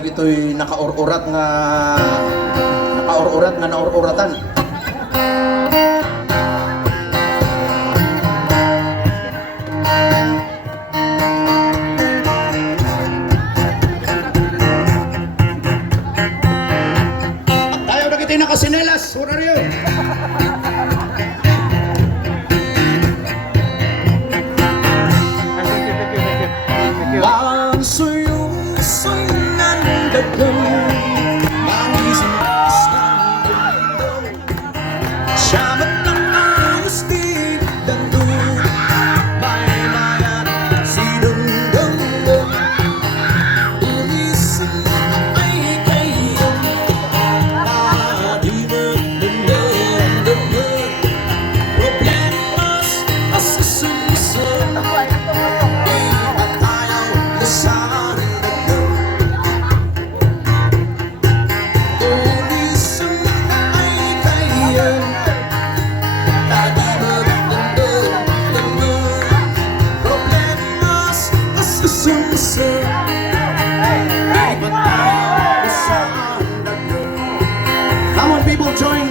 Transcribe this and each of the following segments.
dagitoy nakaururat nga naururatan. Tayo dagitoy nakasinelas, wala rin yun. Ang soyosoy ng dagem, mangising ng dagem, siyamat ng angustig dando, may mayat si dagem, umising ay kayo, adiman dagem, problemas asusunod. Come on, people, join.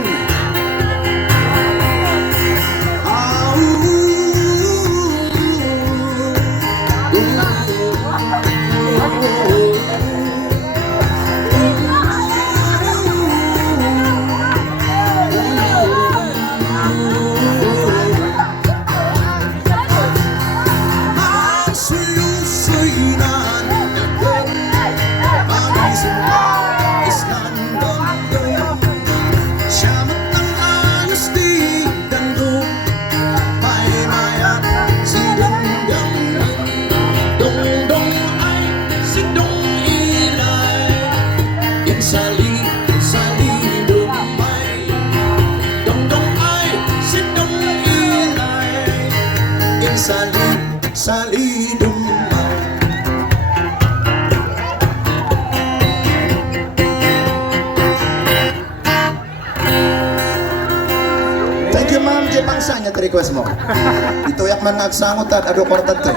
Thank you, ma'am. Di pangsa niya request mo. Ituyak man nagsangot at ado kortad to.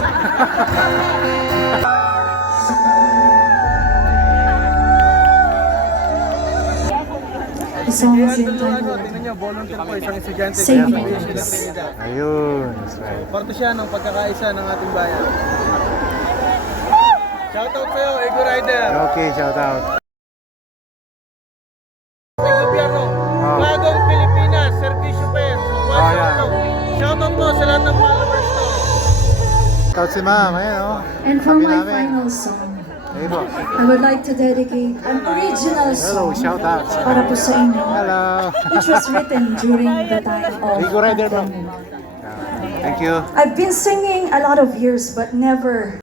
The song is entitled Saving Us. Ayun, that's right. Parte siya ng pagkakaisa ng ating bayan. Shoutout sa'yo, Igorot. Okay, shout out. Ating gobyerno, bagong Pilipinas, servisyo pa yan. Shoutout po sa lahat ng followers to. Shout si ma'am, ayan o. And for my final song, I would like to dedicate an original Hello, song shout out. para po sa inyo, Hello. which was written during the time of Igorot, bro. pandemic. Thank you. I've been singing a lot of years but never